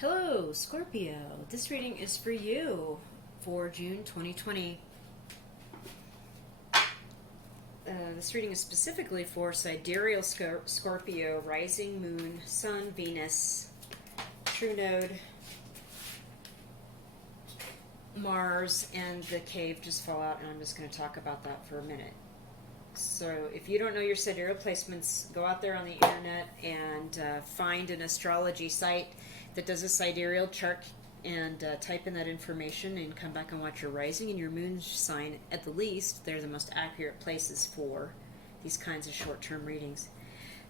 Hello, Scorpio. This reading is for you for June 2020. This reading is specifically for sidereal Scorpio, rising moon, sun, Venus, true node, Mars, and the cave just fall out, and I'm just going to talk about that for a minute. So if you don't know your sidereal placements, go out there on the internet and find an astrology site that does a sidereal chart and type in that information and come back and watch your rising and your moon sign. At the least, they're the most accurate places for these kinds of short-term readings.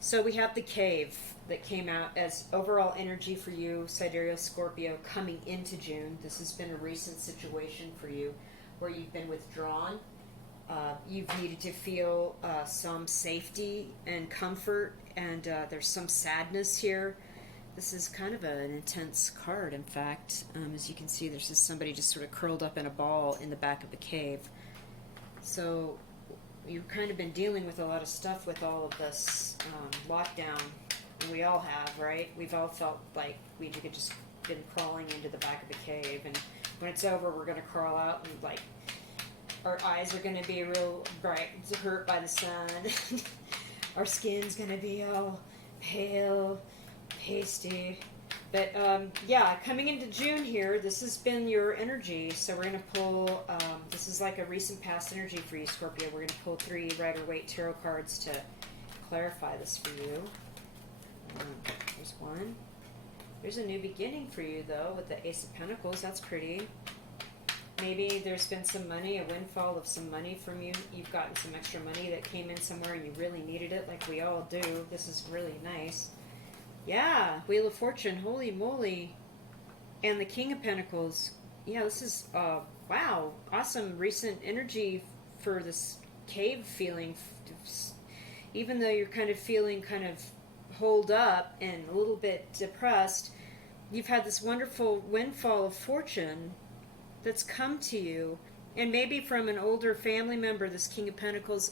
So we have the cave that came out as overall energy for you, sidereal Scorpio, coming into June. This has been a recent situation for you where you've been withdrawn. You've needed to feel some safety and comfort, and there's some sadness here. This is kind of an intense card, in fact. As you can see, there's just somebody just sort of curled up in a ball in the back of the cave. So you've kind of been dealing with a lot of stuff with all of this lockdown, and we all have, right? We've all felt like we've just been crawling into the back of the cave, and when it's over, we're going to crawl out and our eyes are going to be real bright, hurt by the sun. Our skin's going to be all pale, pasty. But yeah, coming into June here, this has been your energy. So we're going to pull, this is like a recent past energy for you, Scorpio. We're going to pull 3 Rider-Waite tarot cards to clarify this for you. There's one. There's a new beginning for you, though, with the Ace of Pentacles. That's pretty. Maybe there's been some money, a windfall of some money from you. You've gotten some extra money that came in somewhere and you really needed it, like we all do. This is really nice. Yeah, Wheel of Fortune, holy moly. And the King of Pentacles. Yeah, this is, wow, awesome recent energy for this cave feeling. Even though you're kind of feeling kind of holed up and a little bit depressed, you've had this wonderful windfall of fortune that's come to you, and maybe from an older family member. This King of Pentacles,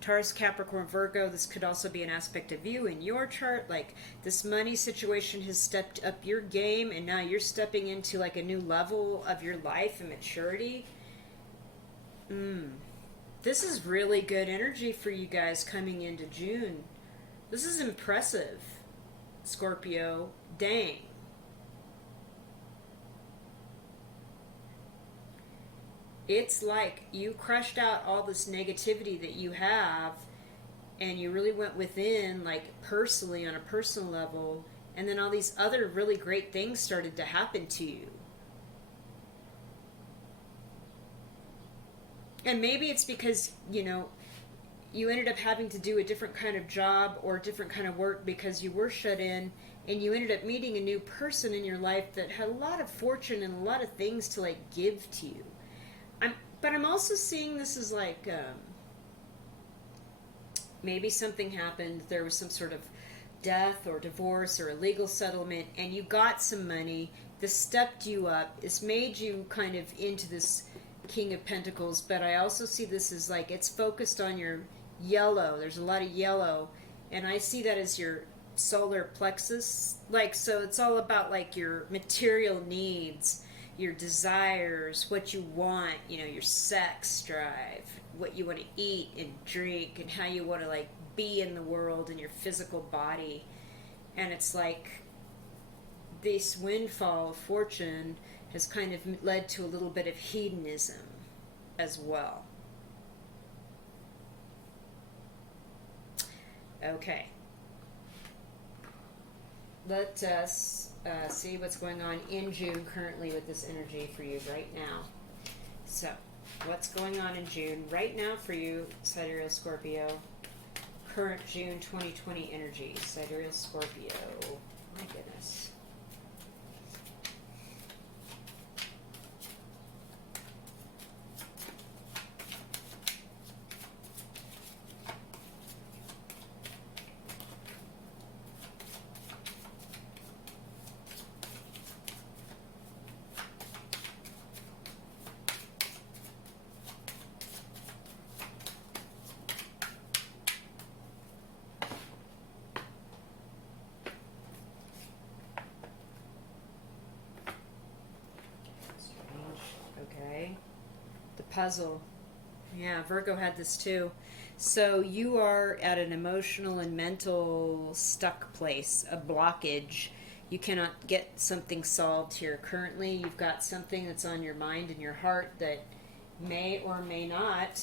Taurus, Capricorn, Virgo. This could also be an aspect of you in your chart. Like, this money situation has stepped up your game, and now you're stepping into like a new level of your life and maturity. This is really good energy for you guys coming into June. This is impressive, Scorpio. Dang. It's like you crushed out all this negativity that you have, and you really went within, like personally, on a personal level, and then all these other really great things started to happen to you. And maybe it's because, you ended up having to do a different kind of job or a different kind of work because you were shut in, and you ended up meeting a new person in your life that had a lot of fortune and a lot of things to give to you. But I'm also seeing this as maybe something happened. There was some sort of death or divorce or a legal settlement, and you got some money. This stepped you up. It's made you kind of into this King of Pentacles. But I also see this as it's focused on your yellow. There's a lot of yellow, and I see that as your solar plexus. So it's all about your material needs, your desires, what you want, your sex drive, what you want to eat and drink, and how you want to be in the world in your physical body. And it's this windfall of fortune has kind of led to a little bit of hedonism as well. Okay. Let us see what's going on in June currently with this energy for you right now. So, what's going on in June right now for you, sidereal Scorpio? Current June 2020 energy, sidereal Scorpio. My goodness. puzzle. Yeah, Virgo had this too. So you are at an emotional and mental stuck place, a blockage. You cannot get something solved here currently. You've got something that's on your mind and your heart that may or may not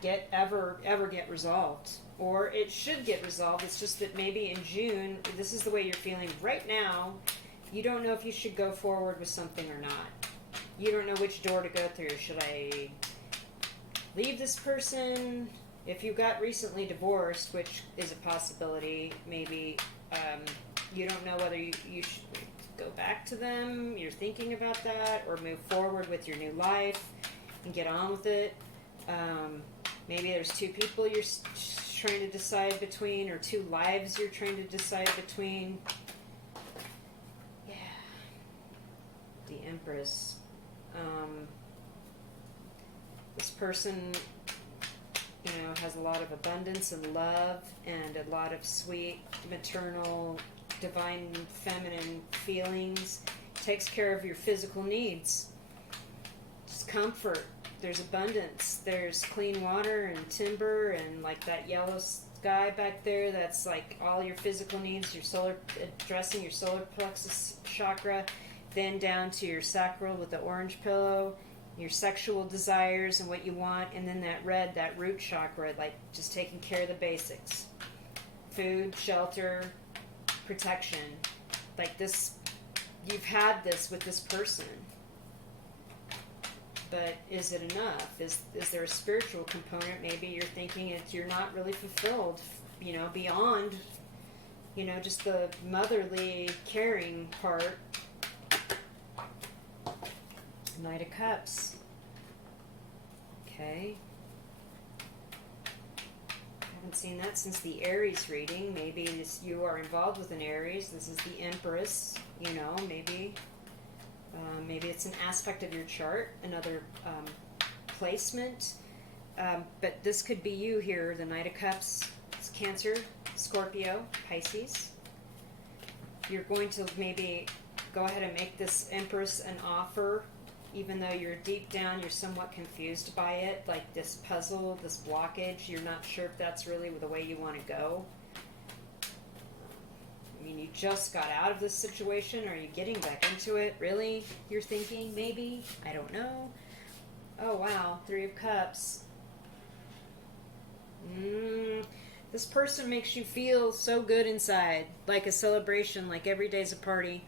get resolved, or it should get resolved. It's just that maybe in June, this is the way you're feeling right now. You don't know if you should go forward with something or not. You don't know which door to go through. Should I leave this person? If you got recently divorced, which is a possibility, maybe you don't know whether you should go back to them. You're thinking about that, or move forward with your new life and get on with it. Maybe there's two people you're trying to decide between, or two lives you're trying to decide between. Yeah. The Empress. This person, has a lot of abundance and love and a lot of sweet, maternal, divine, feminine feelings. Takes care of your physical needs. Just comfort. There's abundance. There's clean water and timber and like that yellow sky back there. That's like all your physical needs. Addressing your solar plexus chakra, then down to your sacral with the orange pillow, your sexual desires and what you want, and then that red, that root chakra, like just taking care of the basics. Food, shelter, protection. Like this, you've had this with this person. But is it enough? Is there a spiritual component? Maybe you're thinking you're not really fulfilled, beyond, just the motherly, caring part. Knight of Cups. Okay. Haven't seen that since the Aries reading. Maybe you are involved with an Aries. This is the Empress. Maybe it's an aspect of your chart, another placement. But this could be you here, the Knight of Cups. It's Cancer, Scorpio, Pisces. You're going to maybe go ahead and make this Empress an offer, even though you're deep down, you're somewhat confused by it, like this puzzle, this blockage. You're not sure if that's really the way you want to go. You just got out of this situation. Are you getting back into it? Really? You're thinking? Maybe? I don't know. Oh, wow. 3 of Cups. This person makes you feel so good inside. Like a celebration, like every day's a party.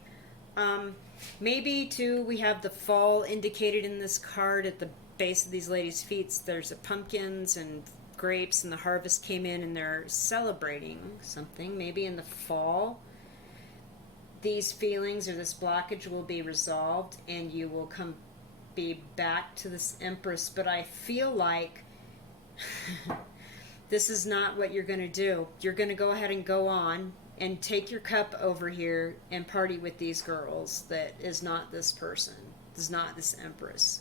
Maybe, too, we have the fall indicated in this card at the base of these ladies' feet. There's pumpkins and grapes, and the harvest came in, and they're celebrating something. Maybe in the fall, these feelings or this blockage will be resolved, and you will be back to this Empress. But I feel like this is not what you're going to do. You're going to go ahead and go on and take your cup over here and party with these girls. That is not this person. Is not this Empress.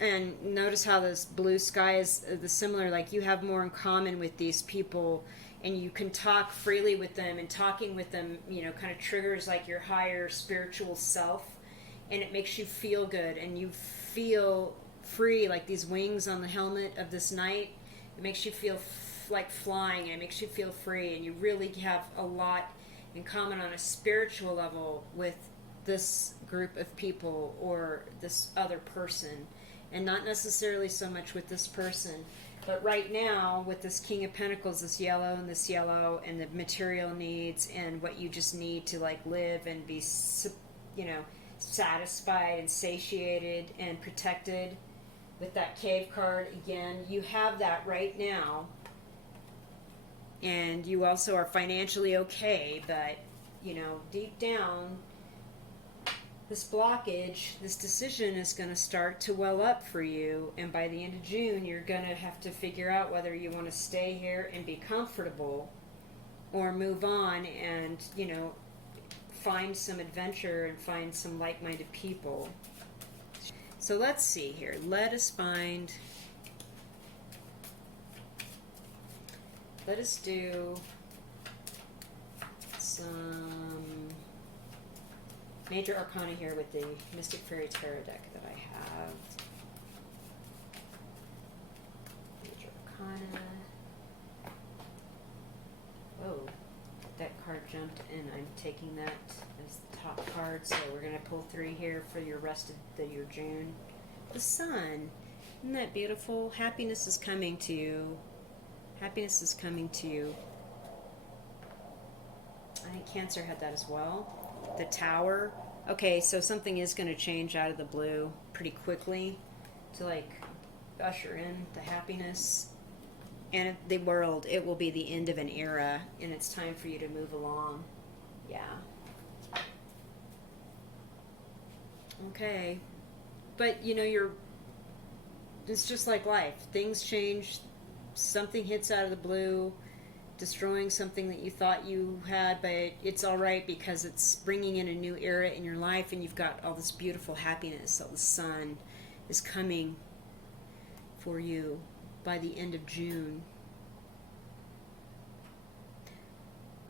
And notice how this blue sky is similar. Like you have more in common with these people, and you can talk freely with them. And talking with them, kind of triggers like your higher spiritual self, and it makes you feel good, and you feel free, like these wings on the helmet of this knight. It makes you feel like flying, and it makes you feel free, and you really have a lot in common on a spiritual level with this group of people or this other person, and not necessarily so much with this person. But right now, with this King of Pentacles, this yellow, and the material needs, and what you just need to like live and be, satisfied and satiated and protected. With that Cave card, again, you have that right now. And you also are financially okay, but, deep down, this blockage, this decision is going to start to well up for you. And by the end of June, you're going to have to figure out whether you want to stay here and be comfortable or move on and, find some adventure and find some like-minded people. So let's see here. Let us do some Major Arcana here with the Mystic Fairy Tarot deck that I have. Major Arcana. Oh, that card jumped and I'm taking that as the top card. So we're going to pull 3 here for your rest of your June. The Sun. Isn't that beautiful? Happiness is coming to you. Happiness is coming to you. I think Cancer had that as well. The Tower. Okay, so something is going to change out of the blue pretty quickly to like usher in the happiness and the world. It will be the end of an era and it's time for you to move along. Yeah. Okay. But you know, it's just like life. Things change. Something hits out of the blue, destroying something that you thought you had, but it's all right because it's bringing in a new era in your life and you've got all this beautiful happiness. All the sun is coming for you by the end of June.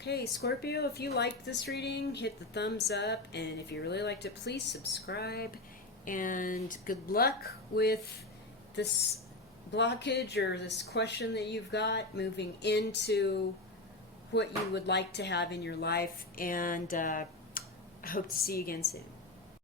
Okay, Scorpio, if you liked this reading, hit the thumbs up, and if you really liked it, please subscribe, and good luck with this blockage or this question that you've got moving into what you would like to have in your life, and I hope to see you again soon.